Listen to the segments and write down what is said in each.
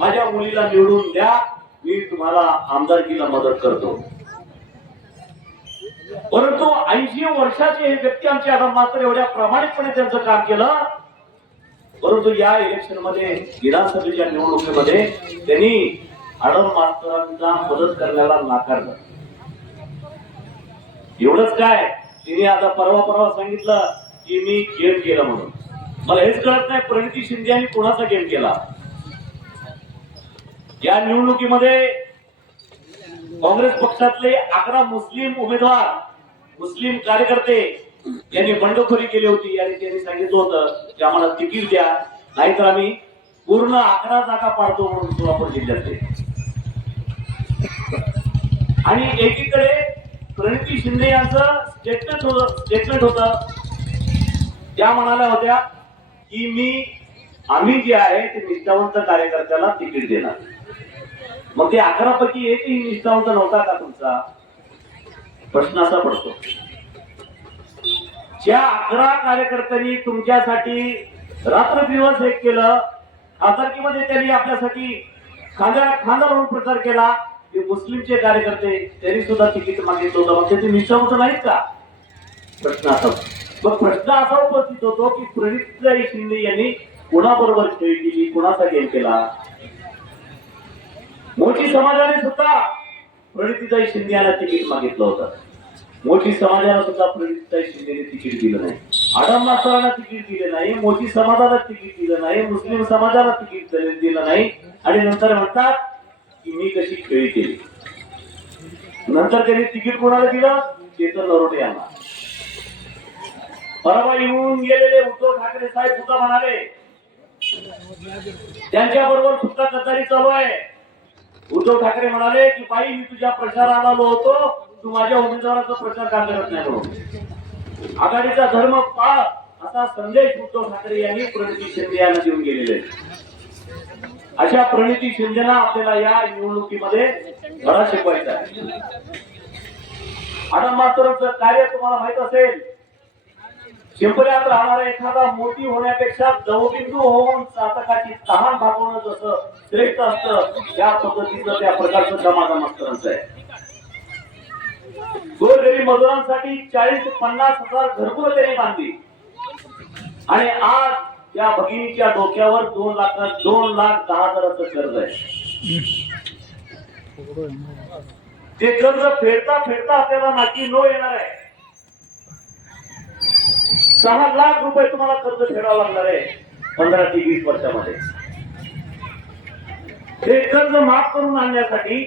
माझ्या मुलीला निवडून द्या. मी तुम्हाला आमदारकीला मदत करतो. परंतु ऐंशी वर्षाचे हे व्यक्ती आमचे आता मात्र एवढ्या प्रामाणिकपणे त्यांचं काम केलं. परंतु या इलेक्शनमध्ये विधानसभेच्या निवडणुकीमध्ये त्यांनी आडम मास्तरांना मदत करण्याला नाकारलं एवढंच काय तिने आता परवा परवा सांगितलं की मी गेम केला म्हणून. मला हेच कळत नाही प्रणिती शिंदे यांनी कुणाचा गेम केला? या निवडणुकीमध्ये काँग्रेस पक्षातले अकरा मुस्लिम उमेदवार मुस्लिम कार्यकर्ते यांनी बंडखोरी केली होती. आणि त्यांनी सांगितलं होतं की आम्हाला तिकीट द्या नाहीतर आम्ही पूर्ण अकरा जागा पाडतो म्हणून सोलापूर जिल्ह्यातले. आणि एकीकडे प्रणिती शिंदे यांचं स्टेटमेंट होत स्टेटमेंट होत. त्या म्हणाल्या होत्या की मी आम्ही जे आहे ते निष्ठावंत कार्यकर्त्याला तिकीट देणार. मग ते अकरा पैकी एकही निष्ठावंत नव्हता का तुमचा? प्रश्न असा पडतो. ज्या अकरा कार्यकर्त्यांनी तुमच्यासाठी रात्र दिवस एक केलं खासदारकीमध्ये त्यांनी आपल्यासाठी खांदा खांदा म्हणून प्रचार केला. ते मुस्लिमचे कार्यकर्ते त्यांनी सुद्धा तिकीट मागितलं होतं. मग ते निष्ठावंत नाहीत का? प्रश्न असा मग प्रश्न असा उपस्थित होतो की प्रणितताई शिंदे यांनी कुणाबरोबर खेळ केली कुणाचा गेम केला? मोठी समाजाने सुद्धा प्रणितीताई शिंदे यांना तिकीट मागितलं होतं. मोठी समाजाला सुद्धा प्रणितीताई शिंदेने तिकीट दिलं नाही. आडम मास्तरांना तिकीट दिलं नाही मोठी समाजाला तिकीट दिलं नाही मुस्लिम समाजाला तिकीट दिलं नाही. आणि नंतर म्हणतात की मी कशी खेळी केली. नंतर त्यांनी तिकीट कोणाला दिलं? चेतन नरोटे यांना. परवा येऊन गेलेले उद्धव ठाकरे साहेब सुद्धा म्हणाले त्यांच्या बरोबर सुद्धा कचारी चालू आहे. उद्धव ठाकरे म्हणाले की बाई मी तुझ्या प्रचाराला आलो होतो. तू माझ्या उमेदवाराचा प्रचार का करत नाही आघाडीचा धर्म पाळ असा संदेश उद्धव ठाकरे यांनी प्रणिती शिंदे यांना देऊन गेलेले अशा प्रणिती शिंदेना आपल्याला या निवडणुकीमध्ये धडा शिकवायचा आहे. आता मात्र कार्य तुम्हाला माहीत असेल शिंपल्यात राहणारा एखादा मोठी होण्यापेक्षा जवबिंदू होऊन चातकाची तहान भागवणं जसं श्रेष्ठ असतं त्या पद्धतीचं त्या प्रकारचं समाधान मास्तरांचं आहे. गोरगरीब मजुरांसाठी चाळीस ते पन्नास हजार घरकुल त्यांनी बांधली. आणि आज या भगिनीच्या डोक्यावर दोन लाख दोन लाख दहा हजाराचं कर्ज आहे. ते कर्ज फेडता फेडता आपल्याला नाकी नो येणार आहे. सहा लाख रुपये तुम्हाला कर्ज फेडावं लागणार आहे पंधरा ते वीस वर्षामध्ये. हे कर्ज माफ करून आणण्यासाठी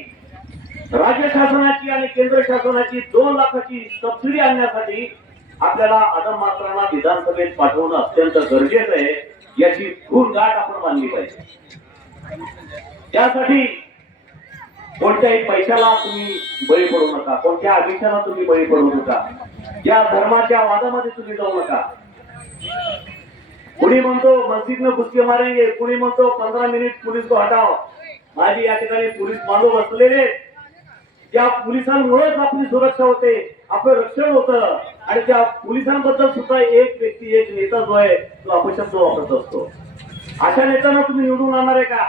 राज्य शासनाची आणि केंद्र शासनाची दोन लाखाची सबसिडी आणण्यासाठी आपल्याला आदम मात्रांना विधानसभेत पाठवणं अत्यंत गरजेचं आहे याची खून गाठ आपण मानली पाहिजे. त्यासाठी कोणत्याही पैशाला तुम्ही बळी पडू नका कोणत्या अभिषाला तुम्ही बळी पडू नका. या धर्माच्या वादामध्ये तुम्ही जाऊ नका. कुणी म्हणतो मस्जिद न घुसके मारेंगे कुणी म्हणतो पंधरा मिनिट पोलीस को हटाव माझी या ठिकाणी पोलीस बांधव बसलेले. त्या पोलिसांमुळेच आपली सुरक्षा होते आपलं रक्षण होतं आणि त्या पोलिसांबद्दल सुद्धा एक व्यक्ती एक नेता जो आहे तो अपशब्द वापरत असतो. अशा नेत्यांना तुम्ही निवडून आणणार आहे का?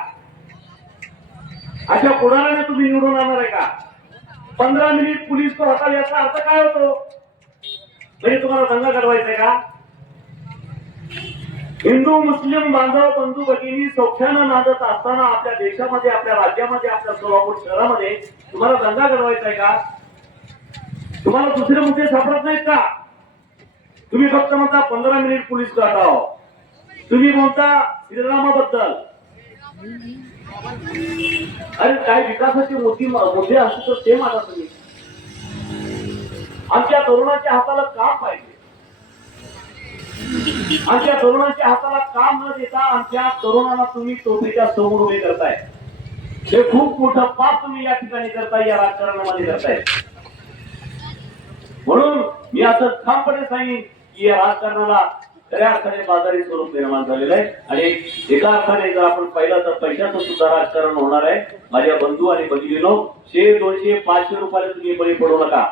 अशा पुढाऱ्याने तुम्ही निवडून आणणार आहे का? पंधरा मिनिट पोलीस को हटाव याचा अर्थ काय होतो? म्हणजे तुम्हाला दंगा करवायचा आहे का? हिंदू मुस्लिम बांधव बंधू भगिनी सौख्यानं नादत असताना आपल्या देशामध्ये आपल्या राज्यामध्ये आपल्या सोलापूर शहरामध्ये तुम्हाला दंगा घडवायचा आहे का? तुम्हाला दुसरे मुद्दे सापडत नाहीत का? तुम्ही फक्त म्हणता पंधरा मिनिट पोलीस हटाव तुम्ही म्हणता श्रीरामाबद्दल. अरे काय विकासाचे मोठी मुद्दे असू तर ते मला तुम्ही. आमच्या तरुणाच्या हाताला काम पाहिजे? आमच्या तरुणाच्या हाताला काम न देता आमच्या तरुणाला तुम्ही टोपीच्या समोर उभे करताय? हे खूप मोठं पाप तुम्ही या ठिकाणी करताय या राजकारणामध्ये करताय. म्हणून मी असं ठामपणे सांगेन की या राजकारणाला खऱ्या अर्थाने बाजारी स्वरूप निर्माण झालेलं आहे. आणि एका अर्थाने जर आपण पाहिलं तर पैशाचं सुद्धा राजकारण होणार आहे. माझ्या बंधू आणि भगिनीनो शे दोनशे पाचशे रुपयाला तुम्ही बळी पडू नका.